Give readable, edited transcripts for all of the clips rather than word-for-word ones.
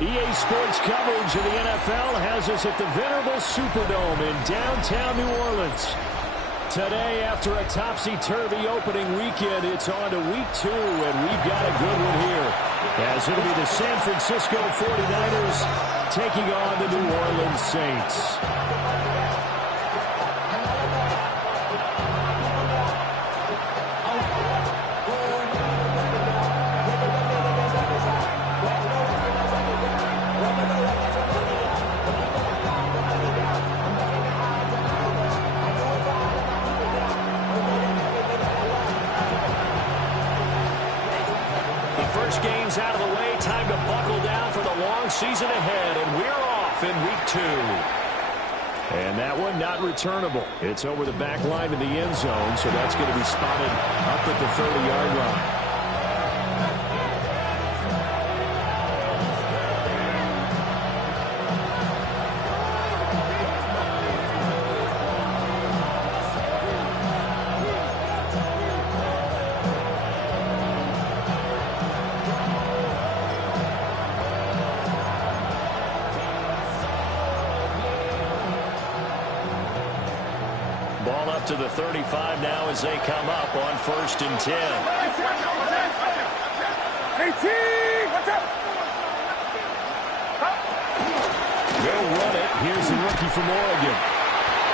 EA Sports coverage of the NFL has us at the venerable Superdome in downtown New Orleans. Today, after a topsy-turvy opening weekend, it's on to week 2, and we've got a good one here. As it'll be the San Francisco 49ers taking on the New Orleans Saints. Games out of the way, time to buckle down for the long season ahead, and we're off in week 2. And that one not returnable. It's over the back line of the end zone, so that's going to be spotted up at the 30-yard line. Ball up to the 35 now as they come up on 1st and 10. They'll run it. Here's the rookie from Oregon.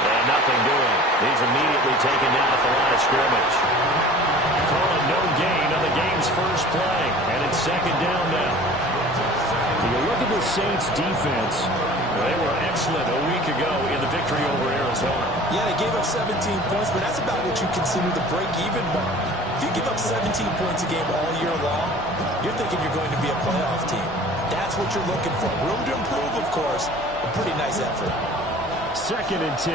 And nothing doing. He's immediately taken down at the line of scrimmage. Call it no gain on the game's first play. And it's 2nd down now. When you look at the Saints defense, they were excellent a week ago in the victory over Arizona. Yeah, they gave up 17 points, but that's about what you consider the break-even mark. If you give up 17 points a game all year long, you're thinking you're going to be a playoff team. That's what you're looking for. Room to improve, of course. A pretty nice effort. 2nd and 10.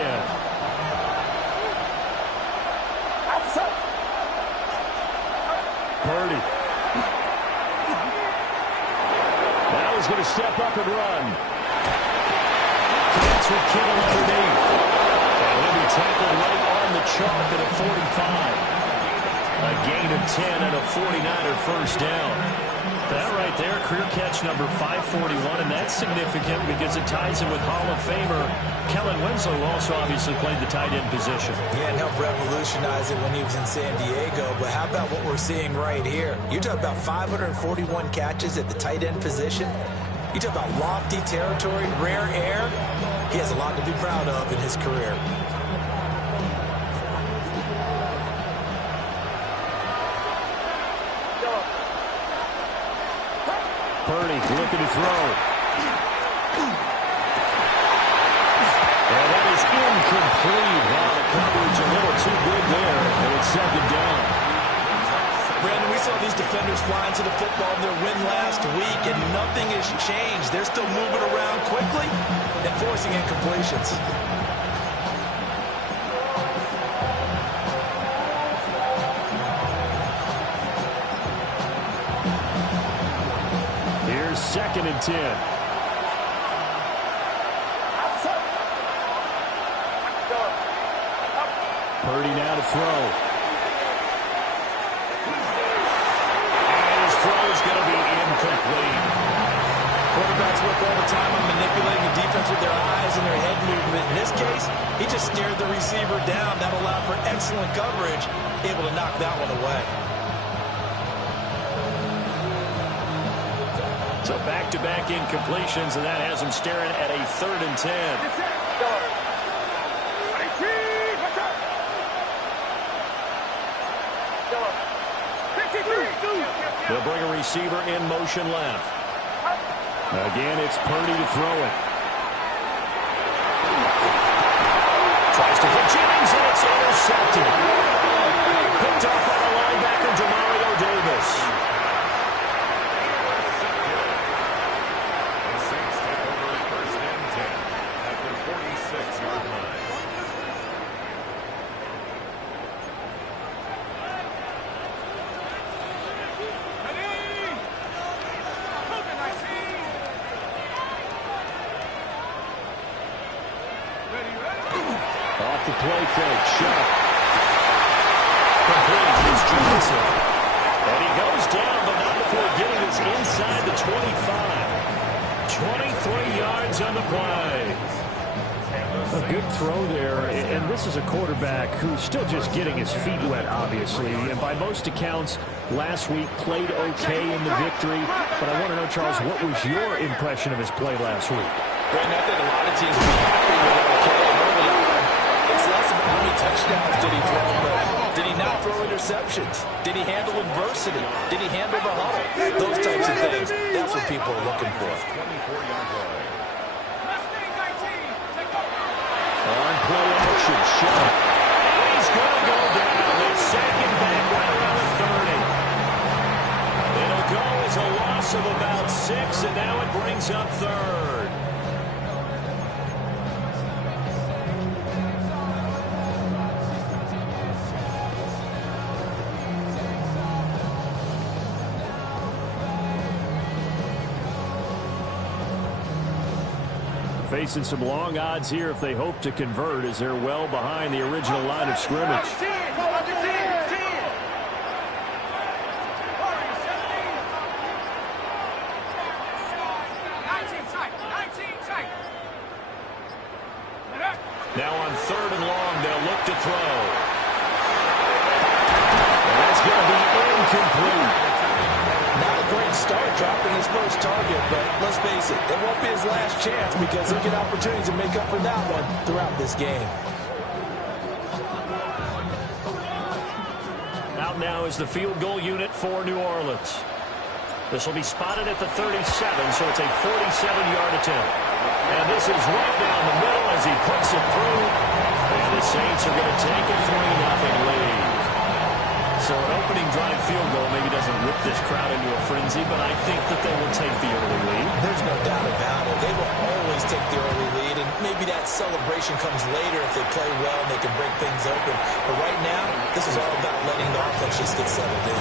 Purdy. Now he's going to step up and run. That's with Kittle underneath. And he'll be tackled right on the chalk at a 45. A gain of 10 and a 49er first down. That right there, career catch number 541, and that's significant because it ties him with Hall of Famer Kellen Winslow, who also obviously played the tight end position. Yeah, and helped revolutionize it when he was in San Diego. But how about what we're seeing right here? You're talking about 541 catches at the tight end position. You talk about lofty territory, rare air. He has a lot to be proud of in his career. Purdy looking to throw. And that is incomplete. Wow, the coverage a little too good there. And it's 2nd down. Brandon, we saw these defenders flying to the football in their win last week, and nothing has changed. They're still moving around quickly and forcing incompletions. Here's 2nd and 10. Purdy now to throw. Is going to be incomplete. Quarterbacks work all the time on manipulating the defense with their eyes and their head movement. In this case, he just stared the receiver down. That allowed for excellent coverage, able to knock that one away. So back-to-back incompletions, and that has him staring at a 3rd and 10. They'll bring a receiver in motion left. Again, it's Purdy to throw it. Tries to hit Jennings, and it's intercepted. Picked off by the linebacker, Demario Davis. The Saints take over 1st and 10 at their 46-yard line. Off the play fake, shot. Complete is Johnson. And he goes down, but not before getting us inside the 25. yards on the play. A good throw there, and this is a quarterback who's still just getting his feet wet, obviously. And by most accounts, last week played okay in the victory. But I want to know, Charles, what was your impression of his play last week? Brandon, I think a lot of teams will be happy with okay early on. It's less about how many touchdowns did he throw, but did he not throw interceptions? Did he handle adversity? Did he handle the huddle? Those types of things, that's what people are looking for. 24-yard line. On play action, shot. He's going to go down. His second back right around the 30. It'll go as a loss of about 6, and now it brings up third. Facing some long odds here if they hope to convert, as they're well behind the original line of scrimmage. Now on 3rd and long, they'll look to throw. And that's going to be incomplete. Not a great start dropping his first target, but let's face it, it won't be his last chance because he'll get opportunities to make up for that one throughout this game. Out now is the field goal unit for New Orleans. This will be spotted at the 37, so it's a 47-yard attempt. And this is right down the middle as he puts it through. And the Saints are going to take a 3-0 lead. So an opening drive field goal maybe doesn't whip this crowd into a frenzy, but I think that they will take the early lead. There's no doubt about it. They will always take the early lead, and maybe that celebration comes later if they play well and they can break things open. But right now, this is all about letting the offense just get settled in.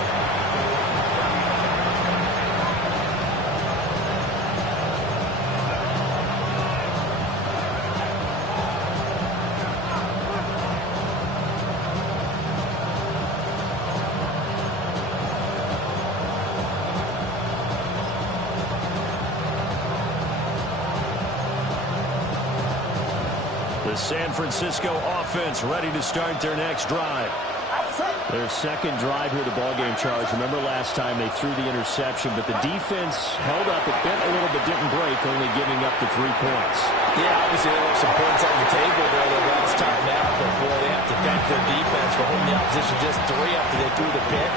The San Francisco offense ready to start their next drive. Their second drive here, the ballgame, Charge. Remember last time they threw the interception, but the defense held up. It bent a little but didn't break, only giving up the 3 points. Yeah, obviously they left some points on the table there the last time out, but boy, they have to thank their defense for holding the opposition just 3 after they threw the pick.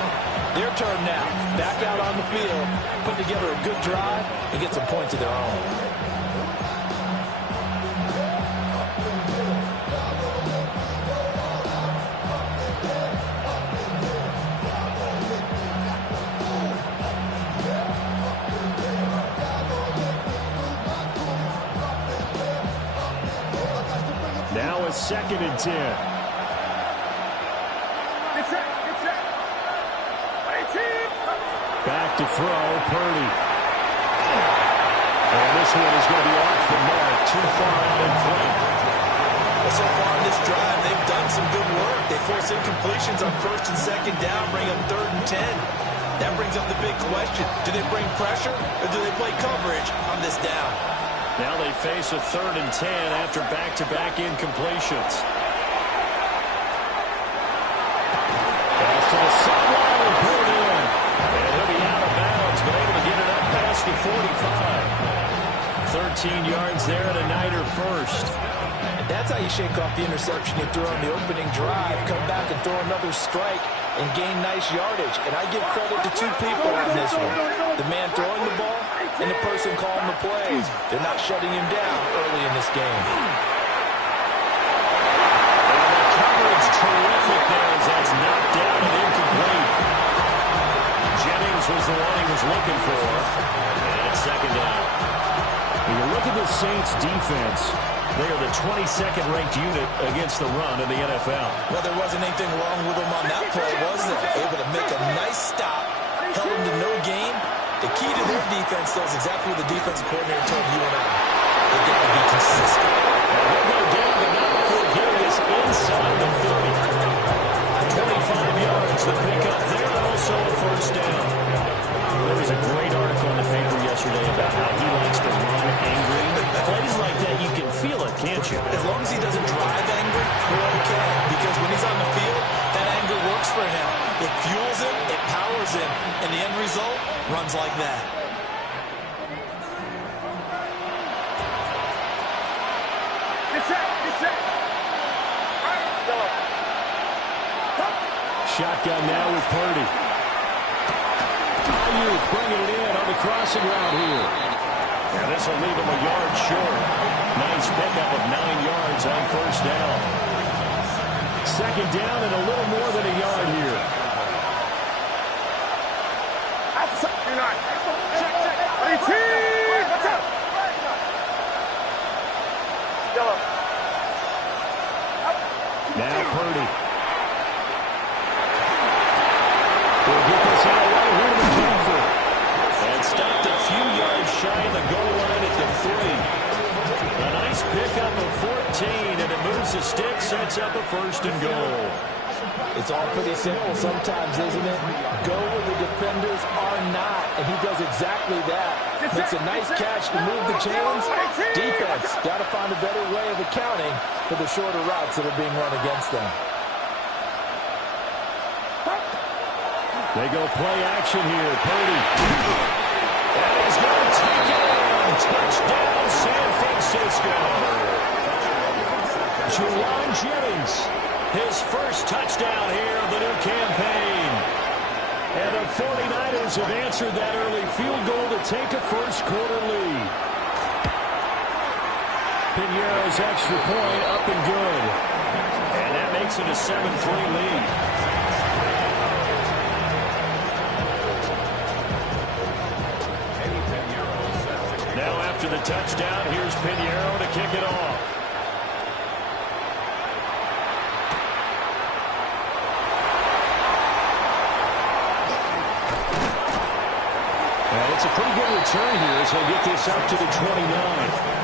Their turn now. Back out on the field, put together a good drive, and get some points of their own. Now a 2nd and 10. Back to throw, Purdy. And this one is going to be off the mark, too far out in front. Well, so far in this drive, they've done some good work. They force incompletions on 1st and 2nd down, bring up 3rd and 10. That brings up the big question. Do they bring pressure, or do they play coverage on this down? Now they face a 3rd and 10 after back-to-back incompletions. Pass to the sideline and pulled in. And he'll be out of bounds, but able to get it up past the 45. 13 yards there at a Niner first. And that's how you shake off the interception you threw on the opening drive, come back and throw another strike and gain nice yardage. And I give credit to 2 people on this one. The man throwing the ball and the person calling the plays. They're not shutting him down early in this game. And the coverage terrific there as that's knocked down and incomplete. Jennings was the one he was looking for. And it's 2nd down. When you look at the Saints defense, they are the 22nd ranked unit against the run in the NFL. Well, there wasn't anything wrong with them on that play, was there? Able to make a nice stop, held them to no gain. The key to their defense, though, is exactly what the defensive coordinator told you and I. They've got to be consistent. They'll go down, but not before getting us inside the 30. 25 yards, the pickup there, and also a 1st down. There was a great article in the paper yesterday about how he likes to run angry. that. Shotgun now with Purdy. Ayuk bringing it in on the crossing route here. And this will leave him a yard short. Nice pickup of 9 yards on first down. Second down and a little more than a yard here. Now Purdy. We'll get this out right here to McCaffrey. And stopped a few yards shy of the goal line at the 3. A nice pickup of 14, and it moves the stick, sets up a first and goal. It's all pretty simple sometimes, isn't it? Go where the defenders are not, and he does exactly that. Makes a nice catch to move the chains. Defense got to find a better way of accounting for the shorter routes that are being run against them. They go play action here. Purdy. And he's going to take it in. Touchdown, San Francisco. Juwan Jennings, his first touchdown here of the new campaign. And the 49ers have answered that early field goal to take a first quarter lead. Pinheiro's extra point up and good. And that makes it a 7-3 lead. Now after the touchdown, here's Pinheiro to kick it off. And it's a pretty good return here as he'll get this up to the 29.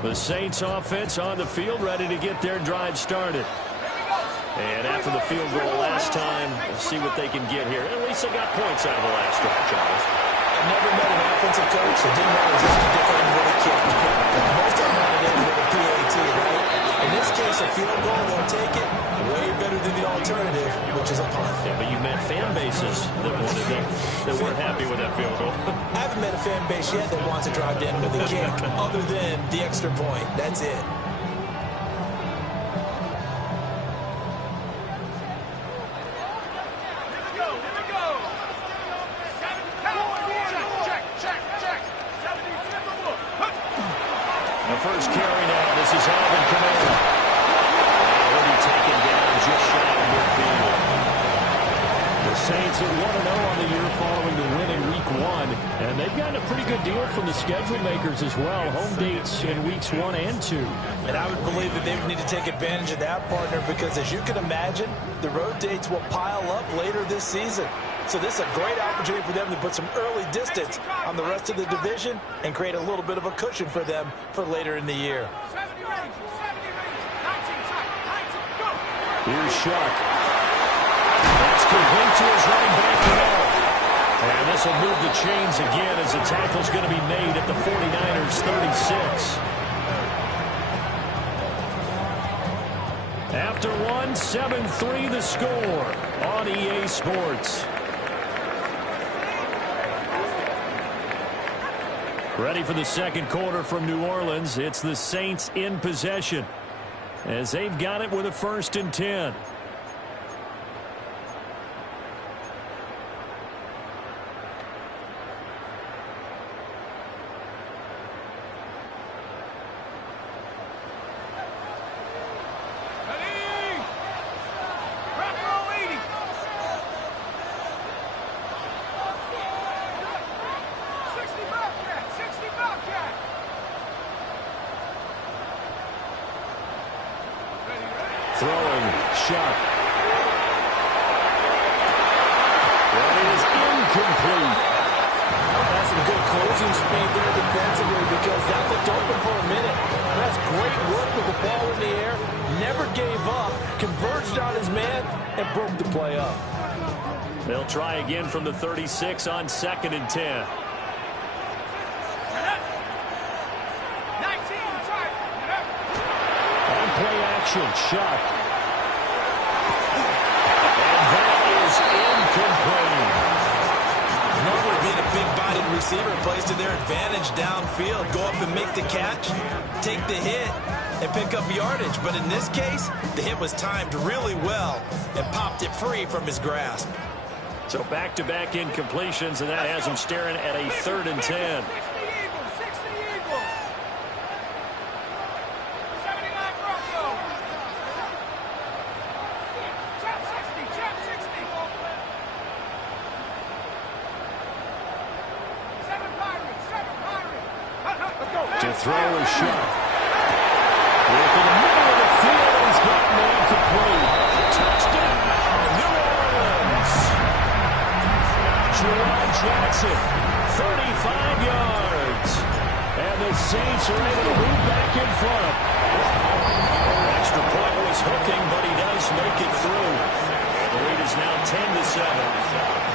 The Saints offense on the field, ready to get their drive started. And after the field goal last time, we'll see what they can get here. At least they got points out of the last drive, Charles. I never met an offensive coach that didn't want to just a different with a kick. Most of them wanted it with a PAT, right? In this case, a field goal, they'll take it. Way better than the alternative, which is a punt. Yeah, but you met fan bases that wanted that weren't happy with that field goal. I haven't met a fan base yet that wants to drive to end with a kick, other than the extra point. That's it. The first carry now. This is Alvin Kamara. He'll be taken down just shy of midfield. The Saints at 1-0 on the year following the win in Week 1. And they've gotten a pretty good deal from the schedule makers as well. Home dates in Weeks 1 and 2. And I would believe that they would need to take advantage of that, partner, because as you can imagine, the road dates will pile up later this season. So this is a great opportunity for them to put some early distance on the rest of the division and create a little bit of a cushion for them for later in the year. Here's Shuck. That's complete to his running back now. And this will move the chains again as the tackle's going to be made at the 49ers 36. After one, 7-3 the score on EA Sports. Ready for the second quarter from New Orleans. It's the Saints in possession as they've got it with a 1st and 10. Throwing, Shuck. Well, it is incomplete. That's some good closing speed there defensively because that looked open for a minute. That's great work with the ball in the air. Never gave up, converged on his man, and broke the play up. They'll try again from the 36 on 2nd and 10. action. Chuck. And that is incomplete. Normally being a big-bodied receiver plays to their advantage downfield. Go up and make the catch, take the hit, and pick up yardage. But in this case, the hit was timed really well and popped it free from his grasp. So back-to-back incompletions, and that has him staring at a 3rd and 10. To throw is Sharp. With in the middle of the field, he's got man complete. Touchdown, New Orleans. Jerome Jackson, 35 yards. And the Saints are able to move back in front. Extra point was hooking, but he does make it through. And the lead is now 10-7.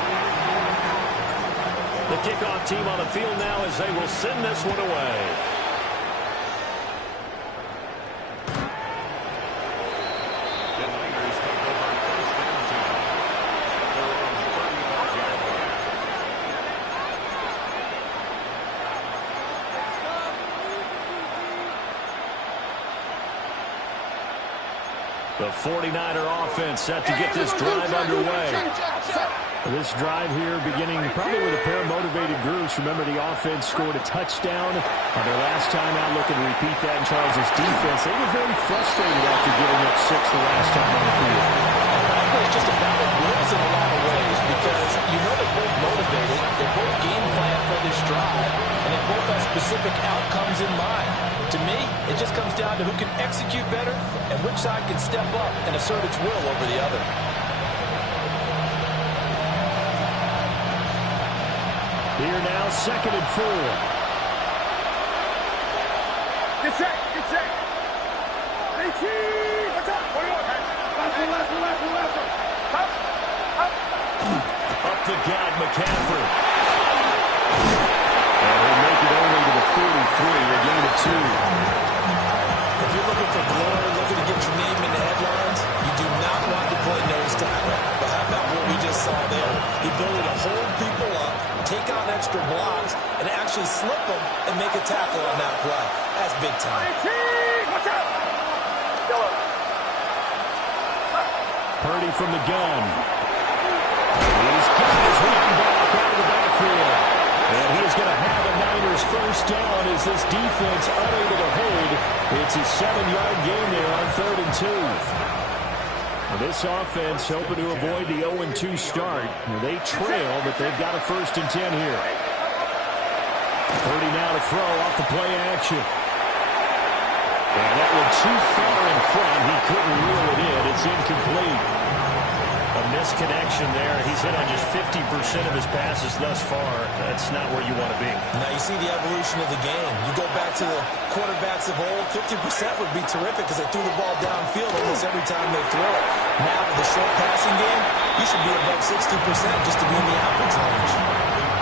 The kickoff team on the field now as they will send this one away. The 49er offense set to get this drive underway. This drive here beginning probably with a pair of motivated groups. Remember, the offense scored a touchdown on their last time out. Looking to repeat that in Charles' defense. They were very frustrated after giving up 6 the last time on the field. It's just a battle of wills in a lot of ways because you know they're both motivated. They both game plan for this drive, and they both have specific outcomes in mind. To me, it just comes down to who can execute better and which side can step up and assert its will over the other. Here now, 2nd and 4. Get set, get set. 18, what's up? Last one. Up the gut, McCaffrey. And he'll make it only to the 43, a gain of 2. If you're looking for glory, looking to get your name in the headlines, you do not want to play nose tackle. But how about what we just saw there? The ability to hold people up, take on extra blocks, and actually slip them and make a tackle on that play. That's big time. 18, what's up? Purdy from the gun. He's got his running back out of the backfield. And he's going to have a Niners first down as this defense unable to hold. It's a 7-yard gain there on 3rd and 2. Well, this offense hoping to avoid the 0-2 start. They trail, but they've got a 1st and 10 here. Purdy now to throw off the play action. And that one too far in front. He couldn't reel it in. It's incomplete. A misconnection there. He's hit on just 50% of his passes thus far. That's not where you want to be. Now you see the evolution of the game. You go back to the quarterbacks of old, 50% would be terrific because they threw the ball downfield almost every time they throw it. Now with the short passing game, you should be above 60% just to be in the average range.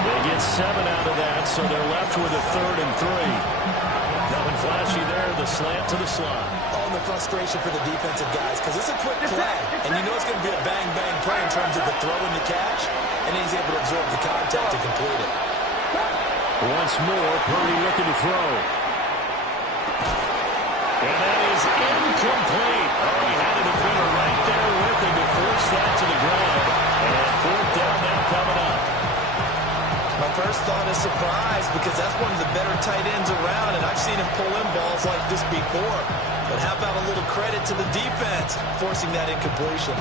They get 7 out of that, so they're left with a 3rd and 3. Nothing flashy there, the slant to the slot. Oh, and the frustration for the defensive guys because it's a quick play, and you know it's going to be a bang-bang play in terms of the throw and the catch, and he's able to absorb the contact to complete it. Once more, Purdy looking to throw. And that is incomplete. Oh, he had a defender right there with him to force that to the ground. And 4th down now coming up. My first thought is surprise because that's one of the better tight ends around, and I've seen him pull in balls like this before. But how about a little credit to the defense forcing that incompletion?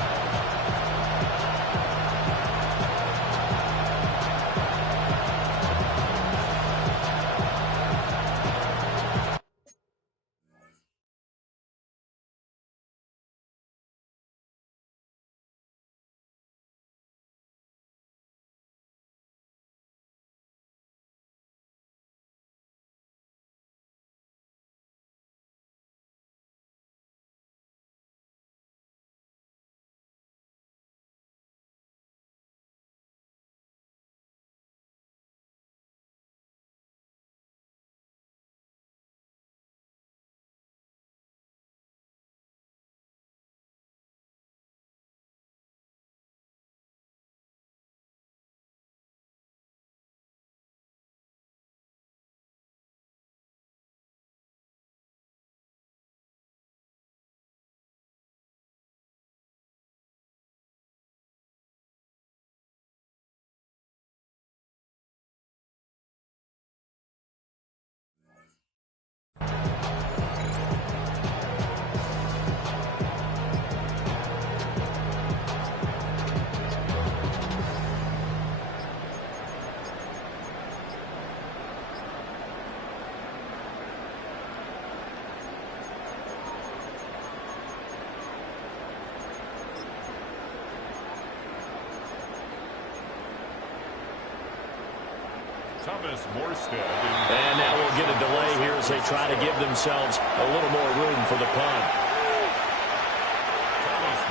Thomas Morstead. And now we'll get a delay here as they try to give themselves a little more room for the punt.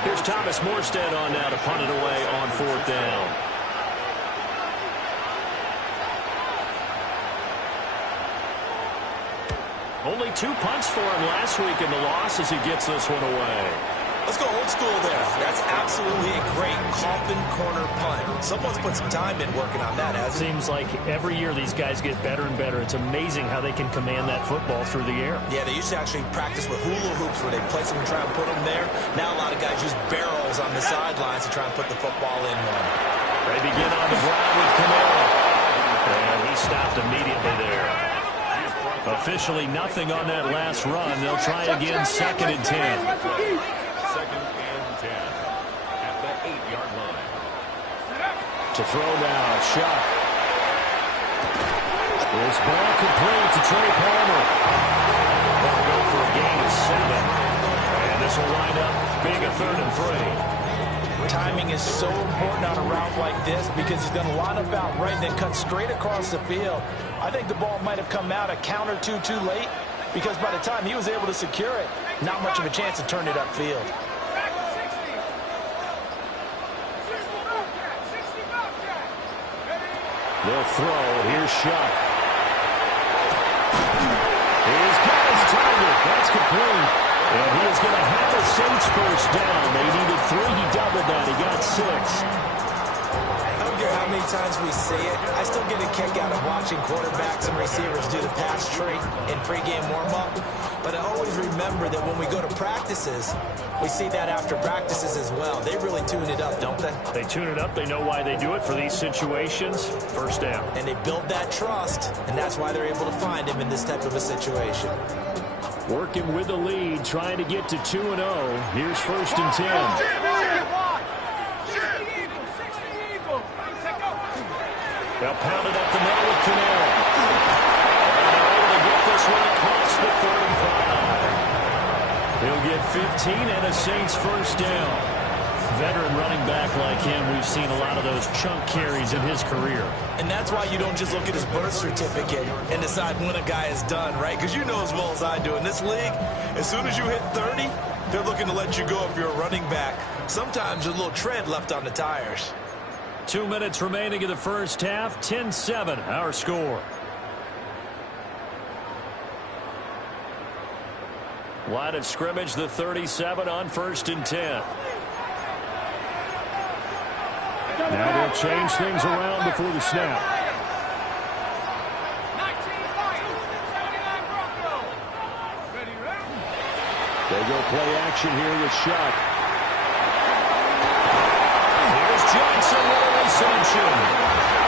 Here's Thomas Morstead on now to punt it away on 4th down. Only 2 punts for him last week in the loss as he gets this one away. Let's go old school there. That's absolutely a great coffin corner punt. Someone's put some time in working on that, hasn't it? Seems like every year these guys get better and better. It's amazing how they can command that football through the air. Yeah, they used to actually practice with hula hoops where they place them and try and put them there. Now a lot of guys use barrels on the sidelines to try and put the football in one. They begin on the ground with Camara. And he stopped immediately there. Officially nothing on that last run. They'll try again 2nd and 10. 2nd and 10 at the 8-yard line. To throw now, Shuck. This ball complete to Trey Palmer. They'll go for a gain of 7. And this will wind up being a 3rd and 3. Timing is so important on a route like this because he's going to line up out right and then cut straight across the field. I think the ball might have come out a count or two too late because by the time he was able to secure it, not much of a chance to turn it upfield. They'll throw. Here's Shuck. He's got his target. That's complete. And he is going to have a Saints first down. They needed 3. He doubled that. He got 6. I don't care how many times we see it. I still get a kick out of watching quarterbacks and receivers do the pass tree in pregame warm-up. But I always remember that when we go to practices, we see that after practices as well. They really tune it up, don't they? They tune it up. They know why they do it for these situations. First down. And they build that trust, and that's why they're able to find him in this type of a situation. Working with the lead, trying to get to 2-0. Here's 1st and 10. They'll pound it up the middle with Camara. And they're able to get this one across the 35. He'll get 15 and a Saints first down. Veteran running back like him, we've seen a lot of those chunk carries in his career. And that's why you don't just look at his birth certificate and decide when a guy is done, right? Because you know as well as I do, in this league, as soon as you hit 30, they're looking to let you go if you're a running back. Sometimes there's a little tread left on the tires. 2 minutes remaining in the first half. 10-7, our score. Line of scrimmage, the 37 on 1st and 10. Now they'll change things around before the snap. They go play action here with Shuck. Here's Johnson with a reception.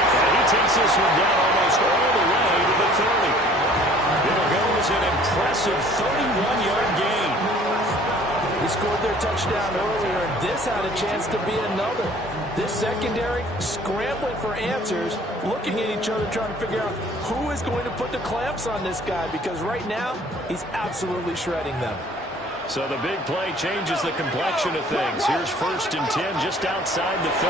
And he takes this one down almost all the way to the 30. It goes an impressive 31-yard gain. He scored their touchdown earlier, and this had a chance to be another. This secondary scrambling for answers, looking at each other, trying to figure out who is going to put the clamps on this guy, because right now, he's absolutely shredding them. So the big play changes the complexion of things. Here's 1st and 10 just outside the 30.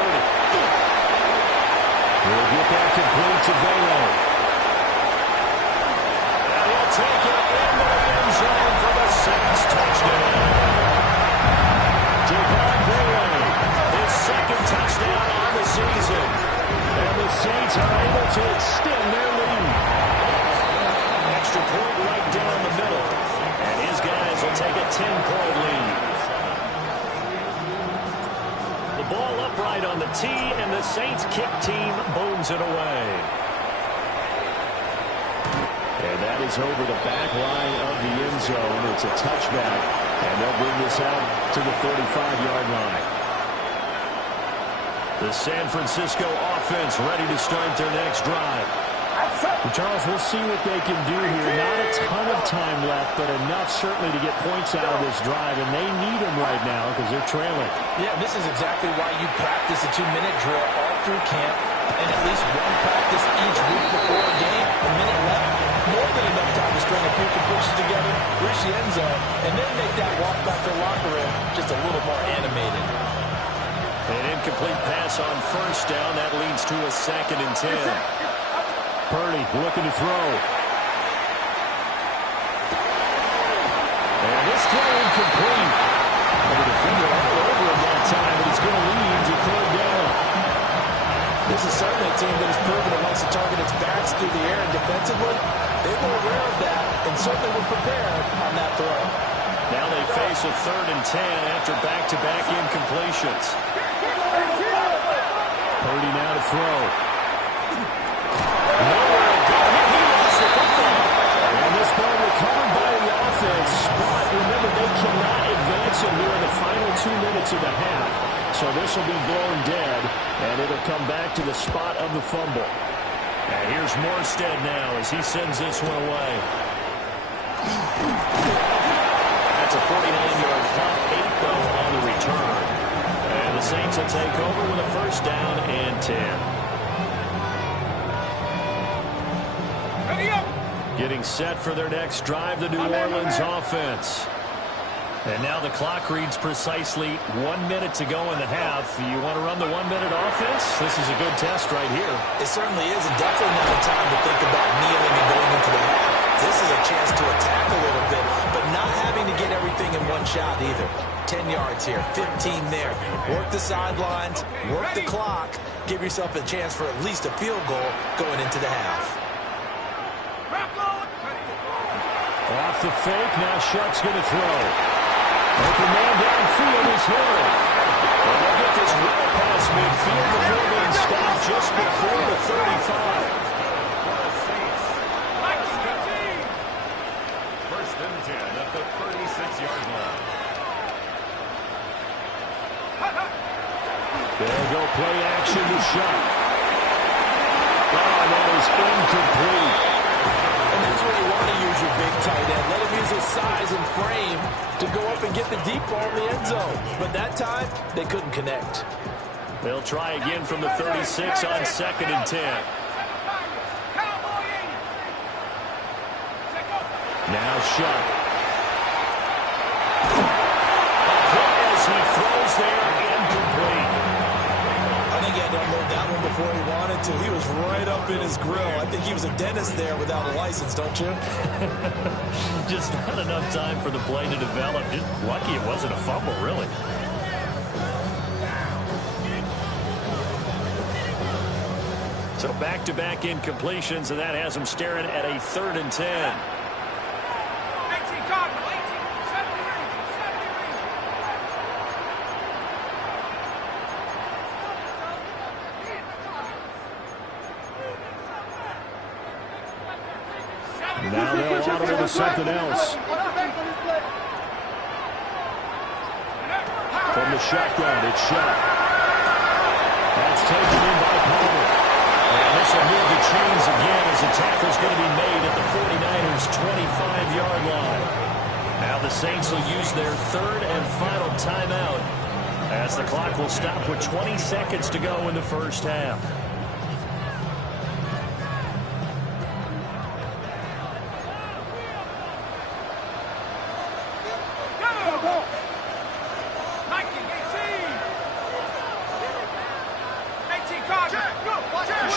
We'll get that complete to Velo. And he'll take it into the end zone for the Saints touchdown. Devon Velo, his 2nd touchdown on the season. And the Saints are able to extend their lead. Extra point right down the middle. And his guys will take a 10-point lead. The ball upright on the tee, and the Saints kick team booms it away. And that is over the back line of the end zone. It's a touchback, and they'll bring this out to the 35-yard line. The San Francisco offense ready to start their next drive. Charles, we'll see what they can do here. Not a ton of time left, but enough certainly to get points out of this drive, and they need them right now because they're trailing. Yeah, this is exactly why you practice a 2-minute drill all through camp and at least one practice each week before a game. A minute left, more than enough time to string a few completions together, reach the end zone, and then make that walk back to the locker room just a little more animated. An incomplete pass on 1st down. That leads to a 2nd and 10. Purdy looking to throw. And this throw incomplete. And the defender all over him that time, but he's going to lead to third down. This is certainly a team that has proven it likes to target its backs through the air, and defensively, they were aware of that and certainly were prepared on that throw. Now they face a 3rd and 10 after back-to-back incompletions. Purdy now to throw. Nowhere to go. He lost the football. And this ball recovered by the offense. But remember, they cannot advance it here in the final 2 minutes of the half. So this will be blown dead, and it'll come back to the spot of the fumble. And here's Morstead now as he sends this one away. That's a 49-yard punt, 8 though on the return. And the Saints will take over with a 1st down and 10. Getting set for their next drive, the New Orleans offense. And now the clock reads precisely 1 minute to go in the half. You want to run the 1-minute offense? This is a good test right here. It certainly is, and definitely not a time to think about kneeling and going into the half. This is a chance to attack a little bit, but not having to get everything in one shot either. 10 yards here, 15 there. Work the sidelines, work the clock, give yourself a chance for at least a field goal going into the half. Off the fake, now Shuck's going to throw. Open man downfield is Hill. Well, they'll get this well past midfield before being stopped just before the 35. First and 10 at the 36-yard line. They'll go play action to Shuck. Oh, that is incomplete. And that's where you want to use your big tight end. Let him use his size and frame to go up and get the deep ball in the end zone. But that time, they couldn't connect. They'll try again from the 36 on 2nd and 10. Now Shuck. As he throws there, incomplete. I think he had to unload that one before he wanted to. He was right up in his grill. I think he was a dentist there without a license, don't you? Just not enough time for the play to develop. Just lucky it wasn't a fumble, really. So back-to-back incompletions, and that has them staring at a 3rd and 10. Now they'll audible to something else. From the shotgun, it's Shuck. That's taken in by Palmer. And this will move the chains again as the tackle's going to be made at the 49ers' 25-yard line. Now the Saints will use their 3rd and final timeout as the clock will stop with 20 seconds to go in the first half.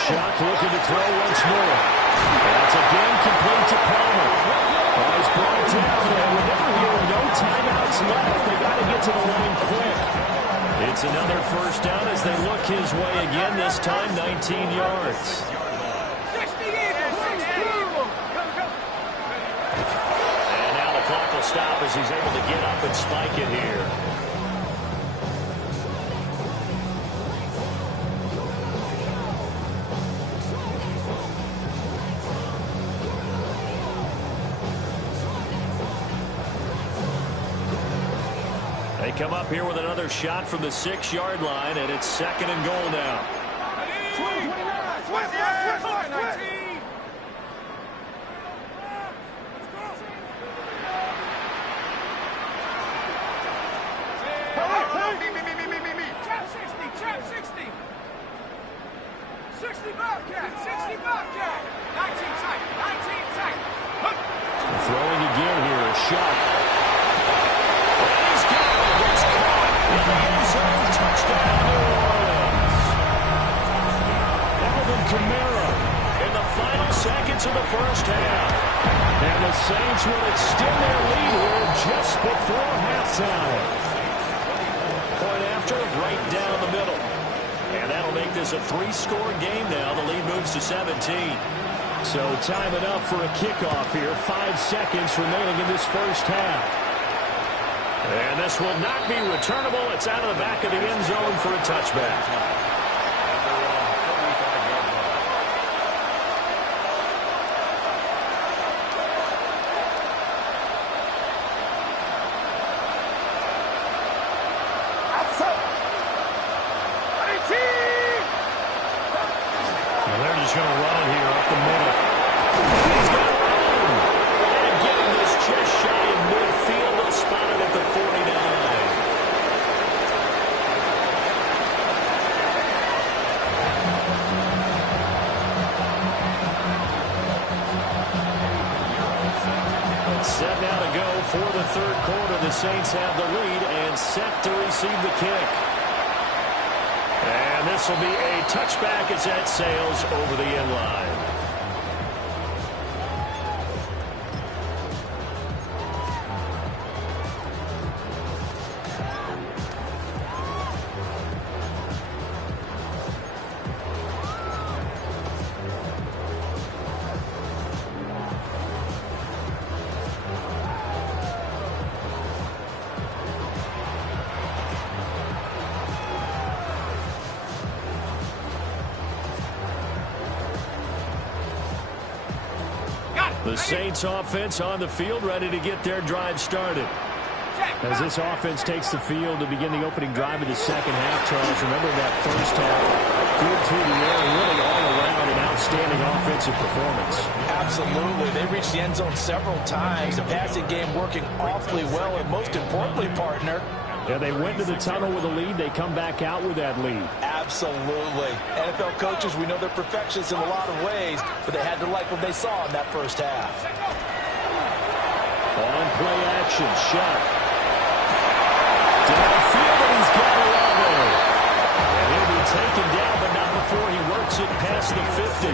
Shuck looking to throw once more. That's again complete to Palmer. He's brought down, and remember here, no timeouts left. They got to get to the line quick. It's another 1st down as they look his way again, this time 19 yards. And now the clock will stop as he's able to get up and spike it here. They come up here with another shot from the 6-yard line, and it's 2nd and goal now. Trap 60. 60 Bobcat. 19 tight. Throwing again here, Shuck. He's got it. It's caught in the end zone. Touchdown, New Orleans. Alvin Kamara. In the final seconds of the first half. And the Saints will extend their lead here just before halftime. Point after, right down the middle. And that'll make this a 3-score game now. The lead moves to 17. So time enough for a kickoff here. 5 seconds remaining in this first half. And this will not be returnable. It's out of the back of the end zone for a touchback. And they're just going to run it here up the middle. He's got room. And getting this just shy of midfield. They'll spot it at the 49. Set now to go for the third quarter. The Saints have the lead and set to receive the kick. And this will be a touchback as that sails over the end line. The Saints offense on the field, ready to get their drive started. As this offense takes the field to begin the opening drive of the second half, Charles, remember that first half, good through the air, really all around an outstanding offensive performance. Absolutely. They reached the end zone several times. The passing game working awfully well, and most importantly, partner, yeah, they went to the tunnel with a lead. They come back out with that lead. Absolutely. NFL coaches, we know they're perfectionists in a lot of ways, but they had to like what they saw in that first half. On play action, Shuck. Downfield, and he's got it on there. And he'll be taken down, but not before he works it past the 50.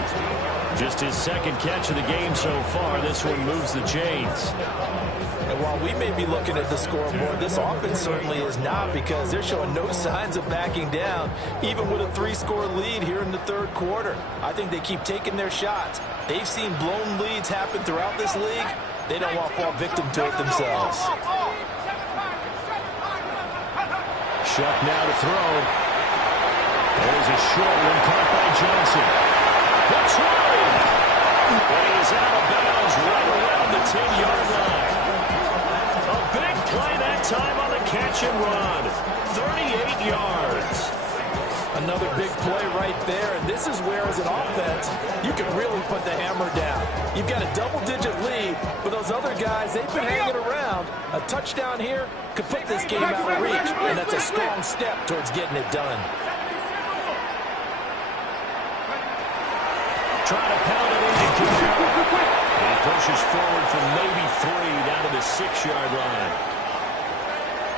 Just his second catch of the game so far. This one moves the chains. And while we may be looking at the scoreboard, this offense certainly is not, because they're showing no signs of backing down, even with a 3-score lead here in the third quarter. I think they keep taking their shots. They've seen blown leads happen throughout this league. They don't want to fall victim to it themselves. Shuck now to throw. There's a short one caught by Johnson. That's right. And he's out of bounds right around the 10-yard line. A big play that time on the catch and run. 38 yards. Another big play right there, and this is where, as an offense, you can really put the hammer down. You've got a double-digit lead, but those other guys, they've been hanging around. A touchdown here could put this game out of reach, and that's a strong step towards getting it done. Trying to pound it into Camaro. He pushes forward from maybe 3 down to the 6-yard line.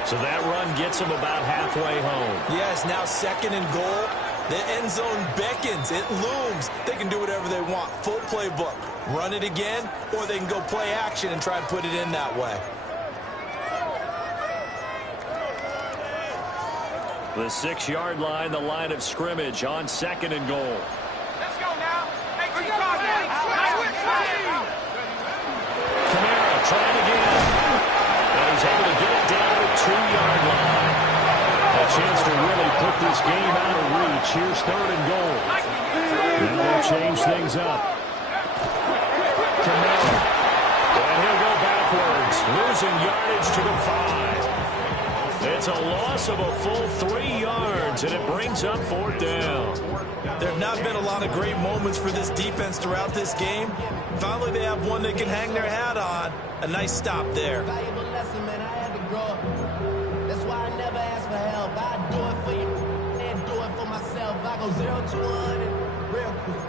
So that run gets him about halfway home. Yes, now 2nd and goal. The end zone beckons. It looms. They can do whatever they want. Full playbook. Run it again, or they can go play action and try and put it in that way. The 6-yard line, the line of scrimmage on 2nd and goal. Let's go now. 18 yards. Camaro trying again. And he's able to get it down to the 2-yard line. A chance to really put this game out of reach. Here's 3rd and goal. Now they'll change things up. Camaro. And he'll go backwards, losing yardage to the 5. It's a loss of a full 3 yards, and it brings up 4th down. There have not been a lot of great moments for this defense throughout this game. Finally, they have one they can hang their hat on. A nice stop there. Valuable lesson, man. I had to grow up. That's why I never ask for help. I do it for you and do it for myself. I go 0 to 100 real quick.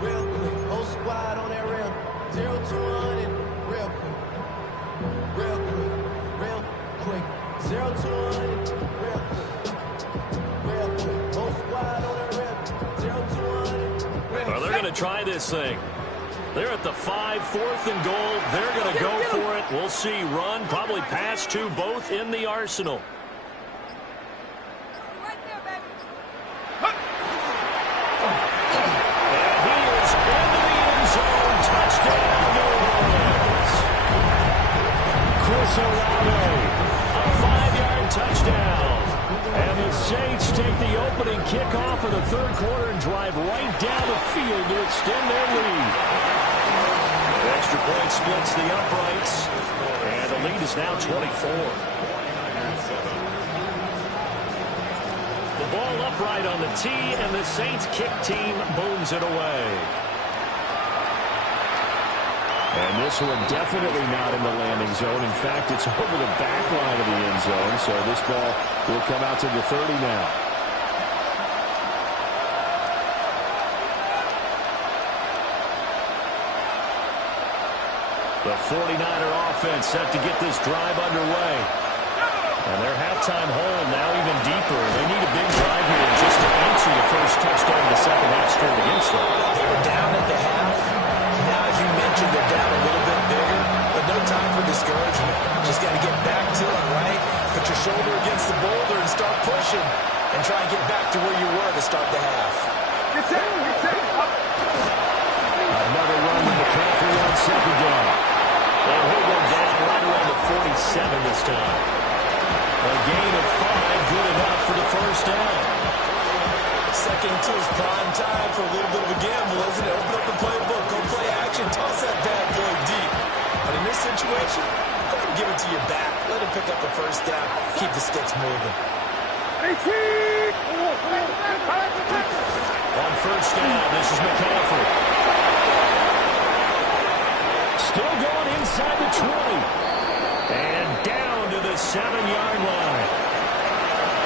Real quick. Whole squad on that real. 0 to 100 real quick. Real quick. Real quick. 0 to 100 real quick. Real quick. Whole squad on that real. 0 to 100 real quick. Well, they're going to try this this thing. They're at the 5, 4th and goal. They're going to go for it. We'll see. Run, probably pass to both in the arsenal. Right there, baby. And he is into the end zone. Touchdown, New Orleans. Chris Olave, A 5-yard touchdown. and the Saints take the opening kickoff of the third quarter and drive right down the field to extend their lead. The extra point splits the uprights, and the lead is now 24. The ball upright on the tee, and the Saints kick team booms it away. And this one definitely not in the landing zone. In fact, it's over the back line of the end zone, so this ball will come out to the 30 now. The 49er offense set to get this drive underway. And their halftime hole now even deeper. They need a big drive here just to answer the first touchdown of the second half scored against them. They were down at the half. Now, as you mentioned, they're down a little bit bigger, but no time for discouragement. Just got to get back to it, right? Put your shoulder against the boulder and start pushing, and try and get back to where you were to start the half. Another run with McCaffrey on second down. And he'll go down right around the 47 this time. A gain of 5, good enough for the first down. Second to his prime time for a little bit of a gamble, isn't it? Open up the playbook, go play action, toss that bad boy deep. But in this situation, go ahead and give it to your back. Let him pick up the first down. Keep the sticks moving. On first down, this is McCaffrey. Still going inside the 20. And down to the 7-yard line.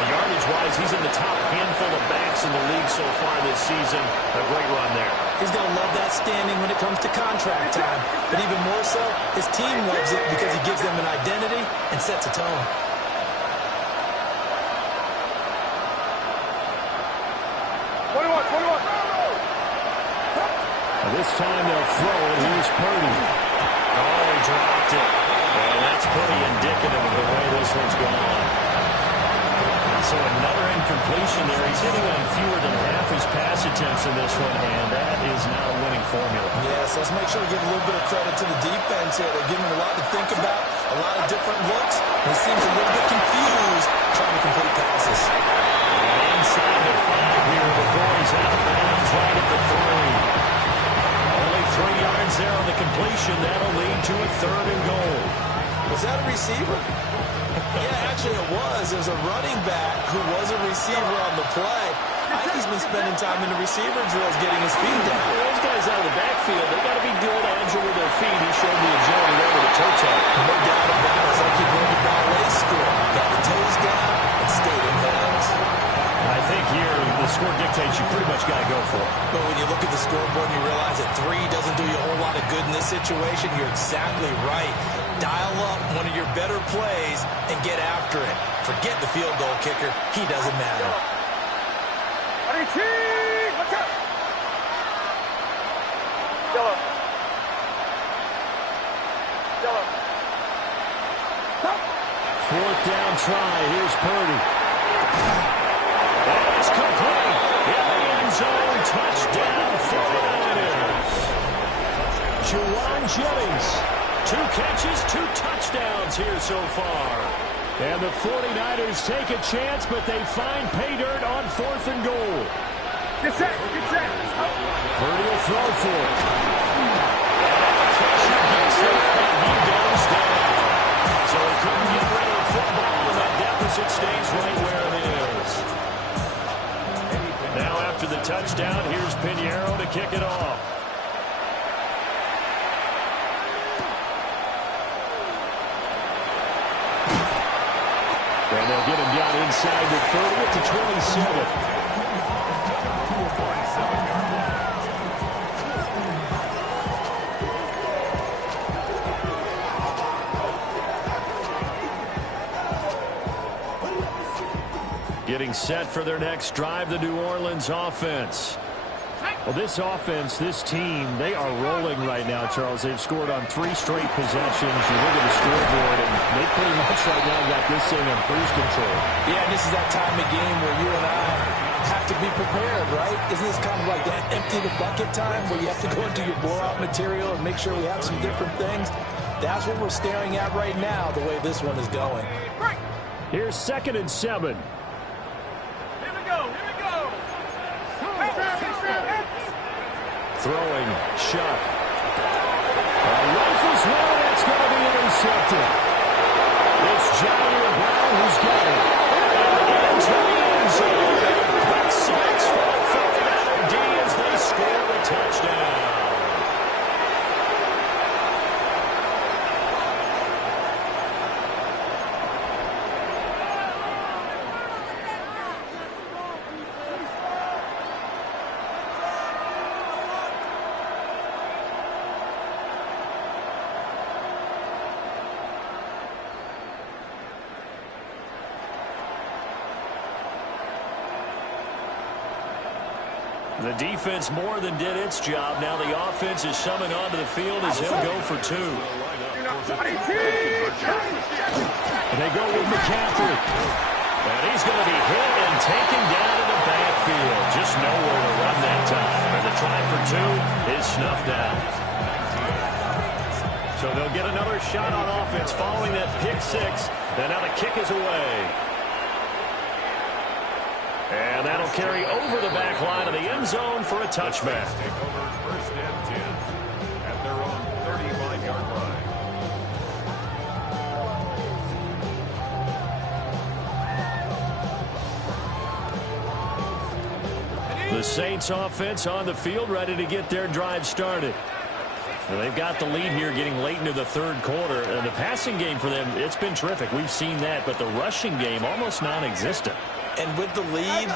Yardage-wise, he's in the top handful of backs in the league so far this season. A great run there. He's going to love that standing when it comes to contract time. But even more so, his team loves it because he gives them an identity and sets a tone. This time they'll throw it. Here's Purdy. Oh, he dropped it. And that's pretty indicative of the way this one's gone. So another incompletion there. He's hitting on fewer than half his pass attempts in this one, and that is not a winning formula. Yes, let's make sure we give a little bit of credit to the defense here. They're giving him a lot to think about, a lot of different looks. And he seems a little bit confused trying to complete passes. And inside the 5 here before he's out of bounds right at the 3. Only 3 yards there on the completion. That'll lead to a 3rd and goal. Was that a receiver? Yeah, actually it was. It was a running back who was a receiver on the play. I think he's been spending time in the receiver drills getting his feet down. Those guys out of the backfield, they got to be good, agile with their feet. He showed the agility there with the toe tap. No doubt about it. It's like he won the ballet school. Got the toes down and stayed in bounds. I think here the score dictates you pretty much got to go for it. But when you look at the scoreboard and you realize that 3 doesn't do you a whole lot of good in this situation, you're exactly right. Dial up one of your better plays and get after it. Forget the field goal kicker. He doesn't matter. Fourth down try. Here's Purdy. That's complete. In the end zone, touchdown 49ers. Juwan Jennings. 2 catches, 2 touchdowns here so far. And the 49ers take a chance, but they find pay dirt on 4th and goal. Get set, get set. Purdy will throw for it. Pressure gets there, and he goes down. So he couldn't get rid of the football, and that deficit stays right where it is. Now after the touchdown, here's Pinheiro to kick it off. And they'll get him down inside the 30 to 27. Getting set for their next drive, the New Orleans offense. Well, this offense, this team, they are rolling right now, Charles. They've scored on 3 straight possessions. You look at the scoreboard, and they pretty much right now got this thing on cruise control. Yeah, and this is that time of game where you and I have to be prepared, right? Isn't this kind of like that empty the bucket time where you have to go into your blowout material and make sure we have some different things? That's what we're staring at right now, the way this one is going. Here's 2nd and 7. Here we go. Throwing, Shuck. Rifles one, that's going to be intercepted. It's Jair Brown who's got it. And into the end zone. Quick sacks for the 49er D as they score the touchdown. The defense more than did its job. Now the offense is summoned onto the field as he'll go for 2. And they go with McCaffrey. And he's going to be hit and taken down to the backfield. Just nowhere to run that time. And the try for 2 is snuffed out. So they'll get another shot on offense following that pick 6. And now the kick is away. And that'll carry over the back line of the end zone for a touchback. Take over 1st and 10 at their own 35-yard line. The Saints offense on the field, ready to get their drive started. And they've got the lead here getting late into the 3rd quarter. And the passing game for them, it's been terrific. We've seen that, but the rushing game almost non-existent. And with the lead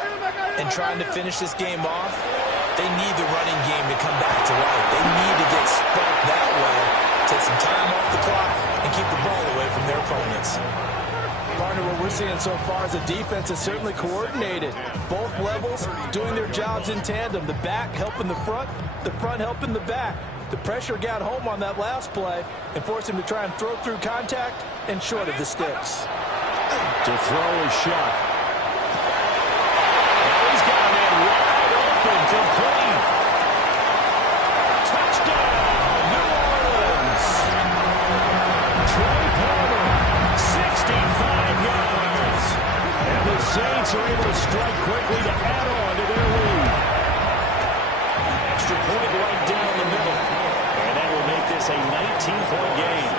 and trying to finish this game off, they need the running game to come back to life. They need to get sparked that way, take some time off the clock, and keep the ball away from their opponents. Partner, what we're seeing so far is the defense is certainly coordinated. Both levels doing their jobs in tandem. The back helping the front helping the back. The pressure got home on that last play and forced him to try and throw through contact and short of the sticks. To throw is Shuck. Complete. Touchdown, New Orleans. Trey Palmer, 65 yards. And the Saints are able to strike quickly to add on to their lead. Extra point right down the middle. And that will make this a 19-point game.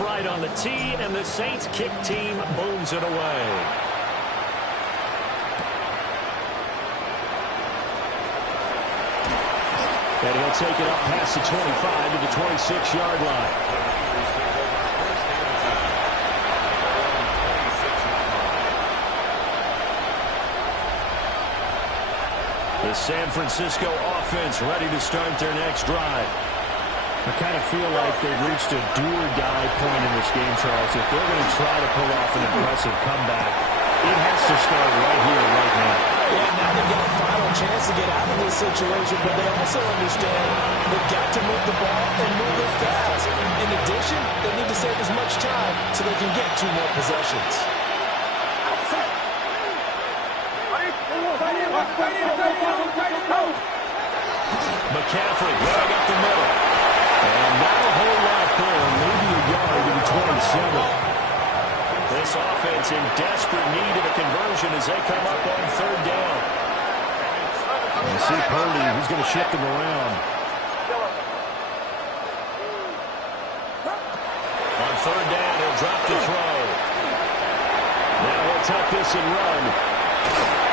Right on the tee, and the Saints kick team booms it away. And he'll take it up past the 25 to the 26-yard line. The San Francisco offense ready to start their next drive. I kind of feel like they've reached a do-or-die point in this game, Charles. If they're going to try to pull off an impressive comeback, it has to start right here, right now. Yeah, now they've got a final chance to get out of this situation, but they also understand they've got to move the ball and move it fast. In addition, they need to save as much time so they can get 2 more possessions. McCaffrey right up the middle. And not a whole lot there, maybe a yard to the 27. This offense in desperate need of a conversion as they come up on 3rd down. You see Purdy, he's going to shift them around. On 3rd down, he'll drop the throw. Now he'll tuck this and run.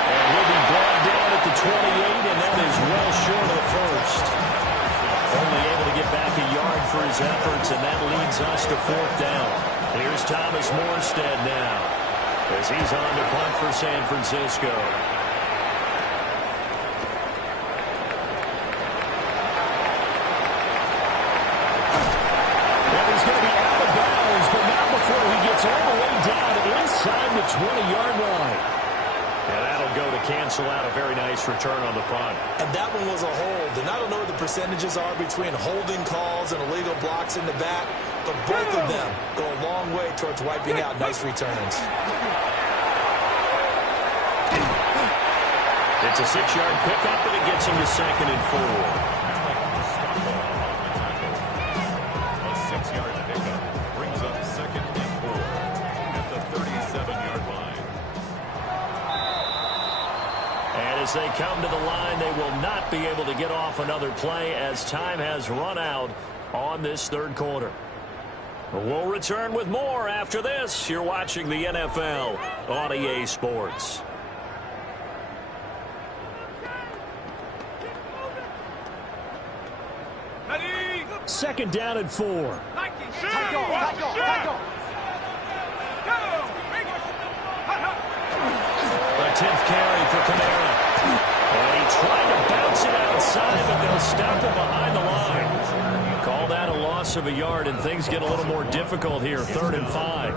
And he'll be brought down at the 28, and that is well short of the first. Only able to get back a yard for his efforts, and that leads us to 4th down. Here's Thomas Morstead now as he's on to punt for San Francisco. And he's going to be out of bounds, but not before he gets all the way down 20-yard line. And that'll go to cancel out a very nice return on the punt. And that one was a hold. And I don't know what the percentages are between holding calls and illegal blocks in the back, but both of them go a long way towards wiping out nice returns. It's a 6-yard pickup, and it gets him to 2nd and 4. A 6-yard pickup brings up 2nd and 4 at the 37-yard line. And as they come to the line, they will not be able to get off another play as time has run out on this third quarter. We'll return with more after this. You're watching the NFL on EA Sports. Second down and 4. Go. A 10th carry for Kamara. And he tried to bounce it outside, but they'll stop him behind the line. Call that a loss of a yard, and things get a little more difficult here. 3rd and 5.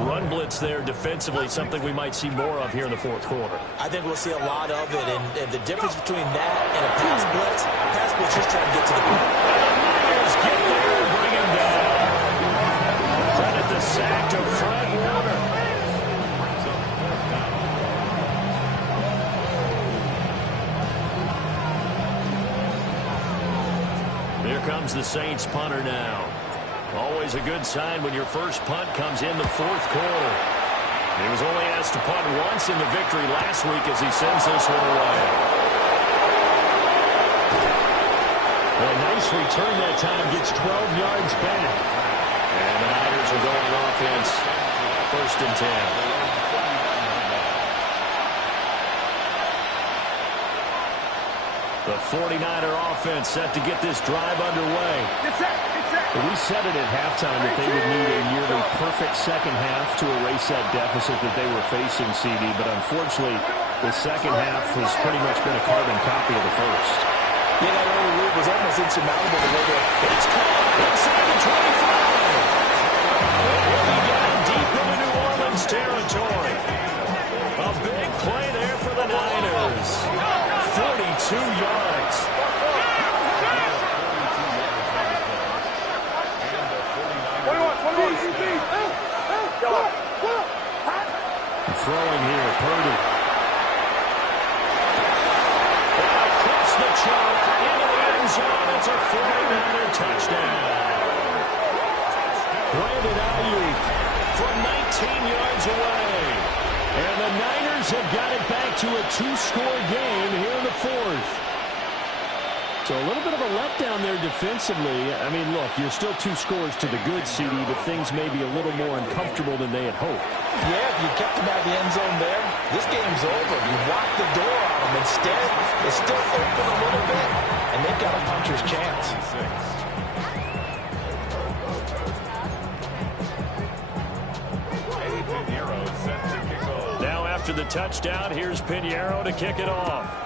Run blitz there defensively, something we might see more of here in the fourth quarter. I think we'll see a lot of it, and the difference between that and a pass blitz just trying to get to the ball. Get there and bring him down. Credit the sack to Fred Warner. Here comes the Saints punter now. Always a good sign when your first punt comes in the fourth quarter. He was only asked to punt once in the victory last week as he sends this one away. A nice return that time, gets 12 yards back. And the Niners are going on offense. 1st and 10. The 49er offense set to get this drive underway. We said it at halftime that they would need a nearly perfect second half to erase that deficit that they were facing, CD. But unfortunately, the second half has pretty much been a carbon copy of the first. Yeah, that early lead was almost insurmountable the way they... It's caught inside the 25. He'll be down deep into New Orleans territory. A big play there for the Niners. 42 yards. Throwing here, Purdy. Across the chalk, into the end zone. It's a 49er touchdown. Brandon Ayuk from 19 yards away. And the Niners have got it back to a 2-score game here in the fourth. So a little bit of a letdown there defensively. I mean, look, you're still 2 scores to the good, CD, but things may be a little more uncomfortable than they had hoped. Yeah, if you kept them out of the end zone there, this game's over. You've locked the door on them. Instead, it's still open a little bit, and they've got a puncher's chance. Now after the touchdown, here's Pinheiro to kick it off.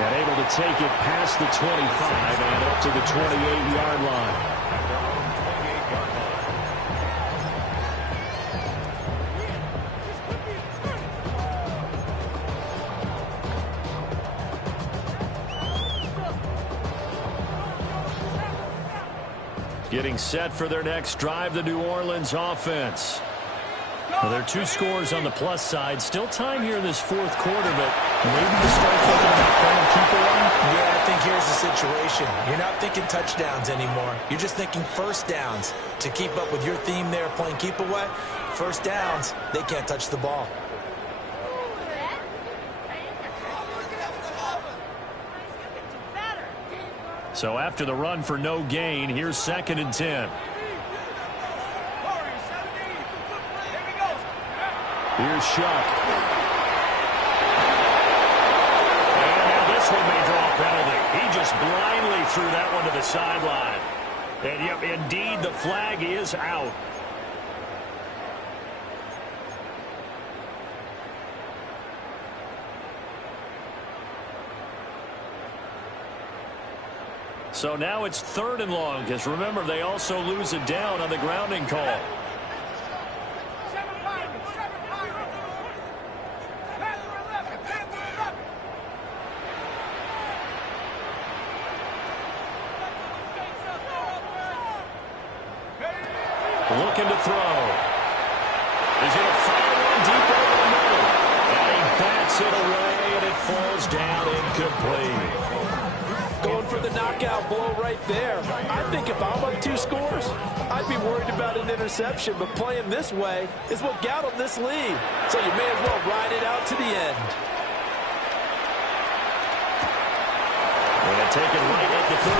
And able to take it past the 25 and up to the 28-yard line. Getting set for their next drive, the New Orleans offense. Well, there are 2 scores on the plus side. Still time here in this fourth quarter, but maybe you start thinking about playing keep away. Yeah, I think here's the situation. You're not thinking touchdowns anymore. You're just thinking first downs. To keep up with your theme there, playing keep away, first downs, they can't touch the ball. So after the run for no gain, here's 2nd and 10. Here's Shuck. And now this one may draw a penalty. He just blindly threw that one to the sideline. And yep, indeed, the flag is out. So now it's 3rd and long, because remember, they also lose a down on the grounding call. Looking to throw. He's going to fire one deep over the middle. And he bats it away, and it falls down incomplete. Going for the knockout blow right there. I think if I'm up 2 scores, I'd be worried about an interception, but playing this way is what got him this lead. So you may as well ride it out to the end. Going to take it right at the 35.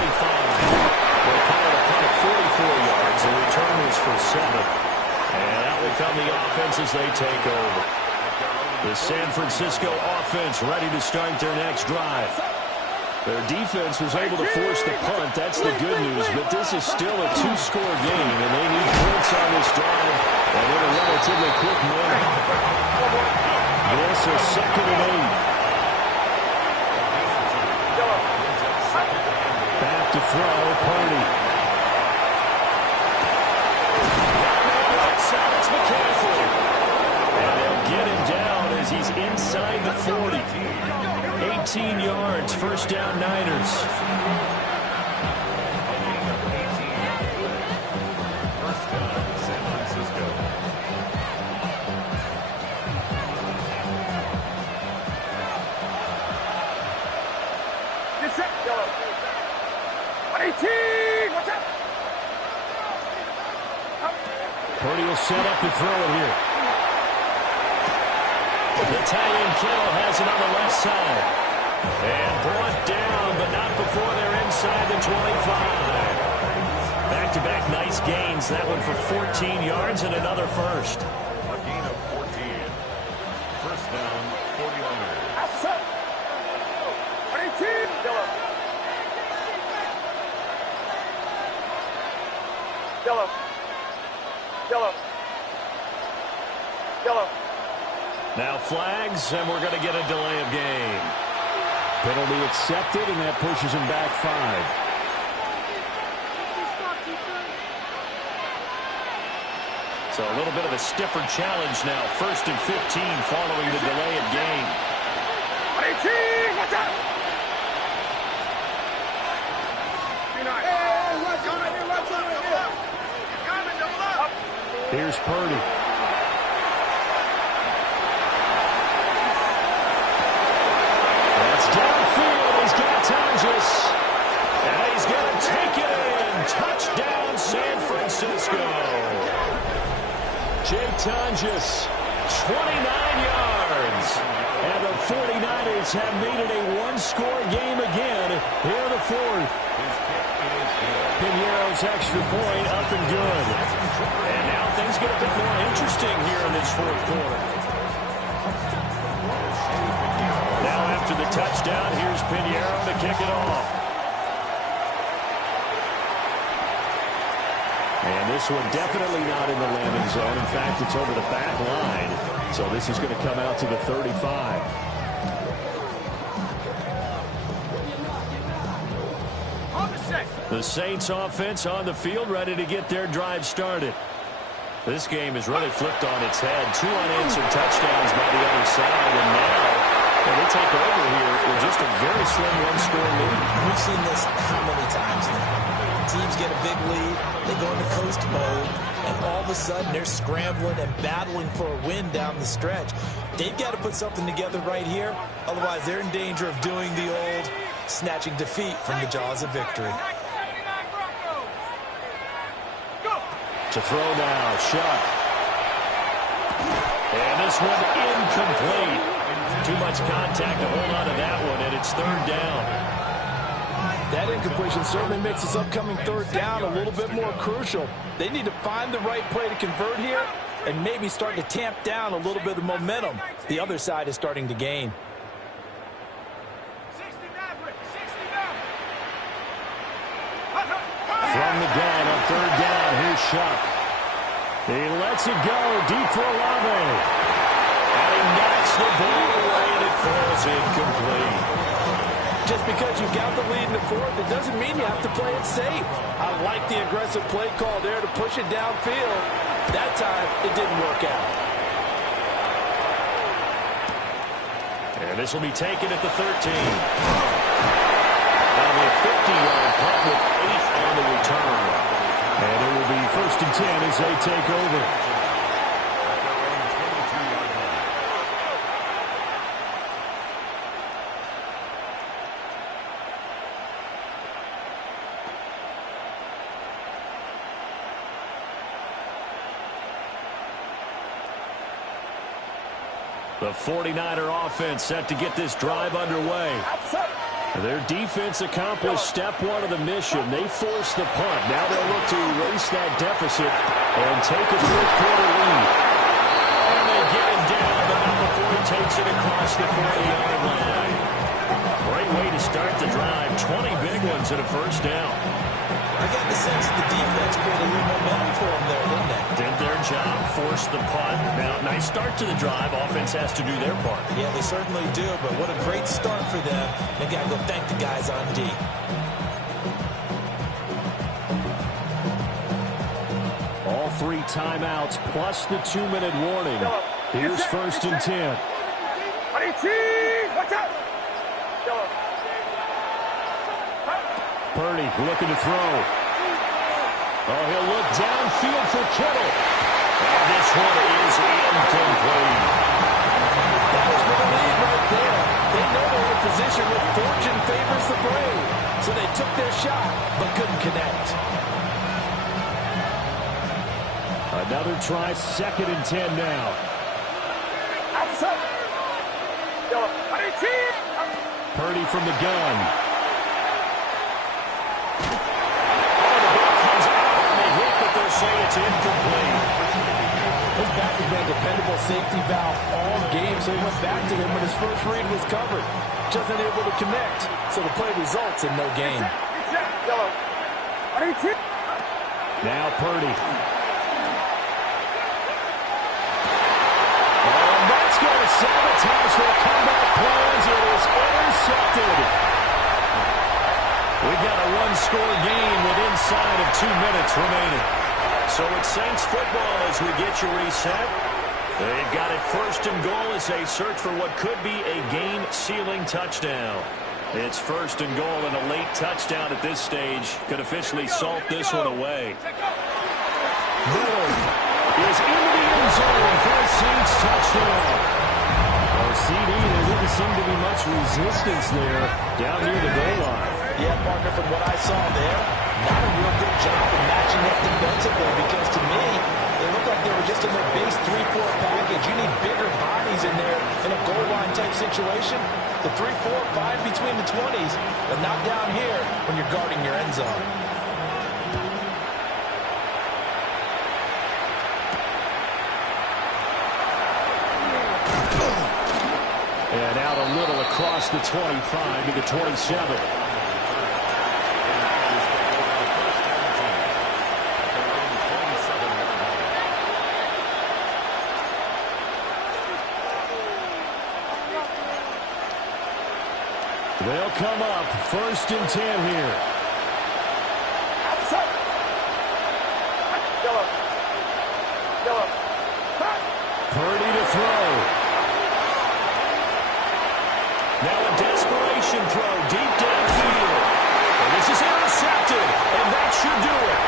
They'll call it a punt of 44 yards. The return was for 7. And out will come the offense as they take over. The San Francisco offense ready to start their next drive. Their defense was able to force the punt. That's the good news. But this is still a 2-score game, and they need points on this drive and in a relatively quick manner. This is 2nd and 8. Back to throw, Purdy. It's McCaffrey. And they'll get him down as he's inside the 40. 18 yards, 1st down Niners. First down, San Francisco. Get set, yellow. 18, what's up? Purdy will set up to throw it here. The tight end Kittle has it on the left side. And brought down, but not before they're inside the 25. Back-to-back nice gains. That one for 14 yards and another first. A gain of 14. First down, 49ers. Outside. 18, yellow. Yellow. Yellow. Yellow. Now flags, and we're going to get a delay of game. Penalty accepted, and that pushes him back 5. So a little bit of a stiffer challenge now. 1st and 15 following the delay of game. 18, what's up? Here's Purdy. That's downfield. He's got Tonjes. And he's going to take it in. Touchdown, San Francisco. Jay Tonjes, 29 yards. And the 49ers have made it a 1-score game again here in the 4th. Pinheiro's extra point up and good. And now things get a bit more interesting here in this 4th quarter. Now after the touchdown, here's Pinheiro to kick it off. And this one definitely not in the landing zone. In fact, it's over the back line. So this is going to come out to the 35. The Saints offense on the field, ready to get their drive started. This game is really flipped on its head. 2 unanswered touchdowns by the other side, and now they take over here with just a very slim 1-score lead. We've seen this how many times now? Teams get a big lead, they go into coast mode, and all of a sudden they're scrambling and battling for a win down the stretch. They've got to put something together right here, otherwise they're in danger of doing the old snatching defeat from the jaws of victory. To throw now, Shuck. And this one incomplete. Too much contact to hold on to that one, and it's 3rd down. That incompletion certainly makes this upcoming 3rd down a little bit more crucial. They need to find the right play to convert here and maybe start to tamp down a little bit of momentum the other side is starting to gain. From the gun on 3rd down, here's Shuck. He lets it go deep for Olave. And he knocks the ball away, and it falls incomplete. Just because you got the lead in the fourth, it doesn't mean you have to play it safe. I like the aggressive play call there to push it downfield. That time, it didn't work out. And this will be taken at the 13. That'll be a 50-yard punt with 8 on the return. And it will be 1st and 10 as they take over. The 49er offense set to get this drive underway. Their defense accomplished step one of the mission. They forced the punt. Now they'll look to erase that deficit and take a fourth-quarter lead. And they get him down, but not before he takes it across the 40-yard line. Great way to start the drive. 20 big ones and a first down. I got the sense that the defense created a little momentum for them there, didn't they? Did their job, forced the punt. Now, nice start to the drive. Offense has to do their part. Yeah, they certainly do, but what a great start for them. They got to go thank the guys on D. All 3 timeouts plus the 2-minute warning. Here's 1st and 10. Watch out! Purdy looking to throw. Oh, he'll look downfield for Kittle. And this one is incomplete. That was for the lead right there. They know they're in a position where fortune favors the brave. So they took their shot, but couldn't connect. Another try, 2nd and 10 now. Purdy from the gun. Say it's incomplete. His back has been a dependable safety valve all game, so he went back to him when his first read was covered. Just unable to connect, so the play results in no gain. Now Purdy. And that's going to sabotage their comeback plans. It is intercepted. We've got a one-score game with inside of 2 minutes remaining. So it's Saints football as we get you reset. They've got it 1st and goal as they search for what could be a game-sealing touchdown. It's 1st and goal, and a late touchdown at this stage could officially salt this one away. Miller is into the end zone for a Saints touchdown. Oh, CD, there didn't seem to be much resistance there down near the goal line. Yeah, partner, from what I saw there, not a real good job of matching up defensively because to me, it looked like they were just in their base 3-4 package. You need bigger bodies in there in a goal line type situation. The 3-4, 5 between the 20s, but not down here when you're guarding your end zone. And out a little across the 25 to the 27. They'll come up 1st and 10 here. Purdy to throw. Now a desperation throw deep downfield. And this is intercepted, and that should do it.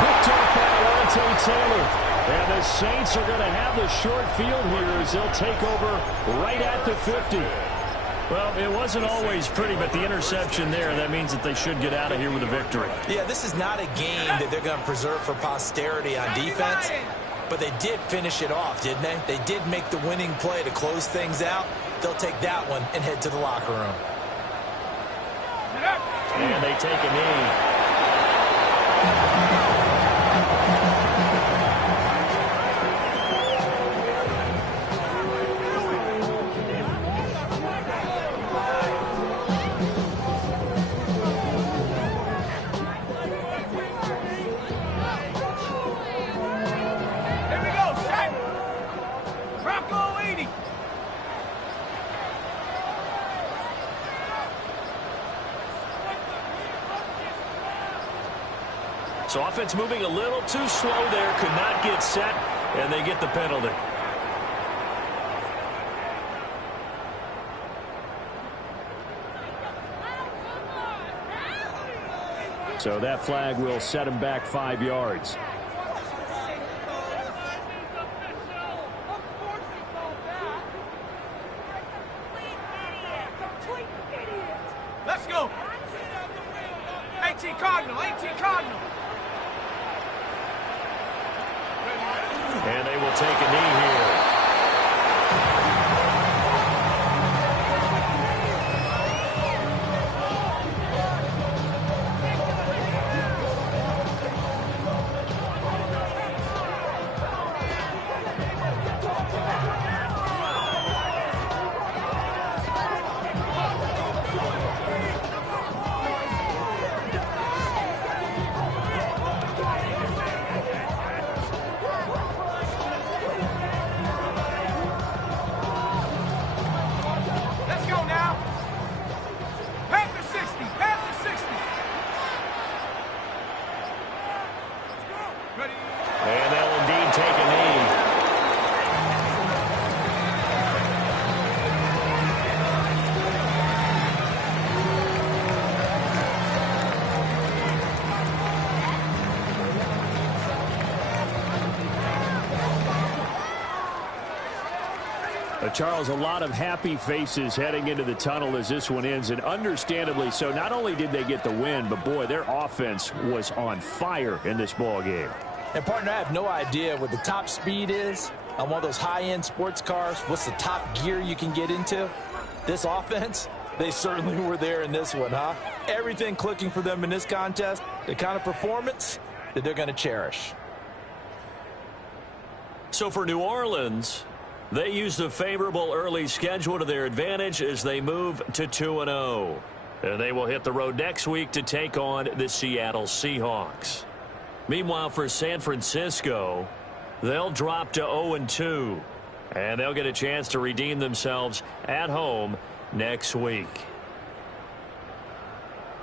Picked up by Alontae Taylor. And the Saints are going to have the short field here as they'll take over right at the 50. Well, it wasn't always pretty, but the interception there, that means that they should get out of here with a victory. Yeah, this is not a game that they're going to preserve for posterity on defense, but they did finish it off, didn't they? They did make the winning play to close things out. They'll take that one and head to the locker room. And they take a knee. So offense moving a little too slow there, could not get set, and they get the penalty. So that flag will set him back 5 yards. Let's go. 18 Cardinal, 18 Cardinal. And they will take a knee here. And they'll indeed take a knee. Charles, a lot of happy faces heading into the tunnel as this one ends, and understandably so. Not only did they get the win, but boy, their offense was on fire in this ball game. And partner, I have no idea what the top speed is on one of those high-end sports cars. What's the top gear you can get into? This offense, they certainly were there in this one, huh? Everything clicking for them in this contest, the kind of performance that they're going to cherish. So for New Orleans, they used a favorable early schedule to their advantage as they move to 2-0. And they will hit the road next week to take on the Seattle Seahawks. Meanwhile, for San Francisco, they'll drop to 0-2. And they'll get a chance to redeem themselves at home next week.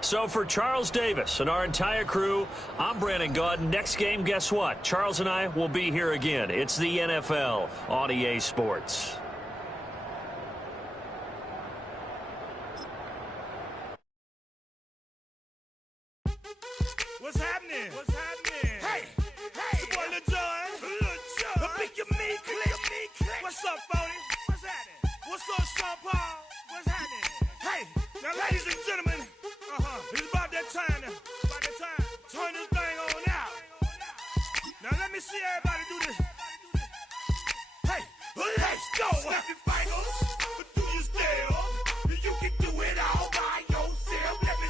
So for Charles Davis and our entire crew, I'm Brandon Gaudin. Next game, guess what? Charles and I will be here again. It's the NFL on EA Sports. What's happening? What's happening? Hey, hey, boy, Lil John. Pick your meat, click. What's up, Phony? What's happening? What's up, Sean Paul? What's happening? Hey, now, ladies and gentlemen, it's about that time. Turn this thing on out. Now, let me see everybody do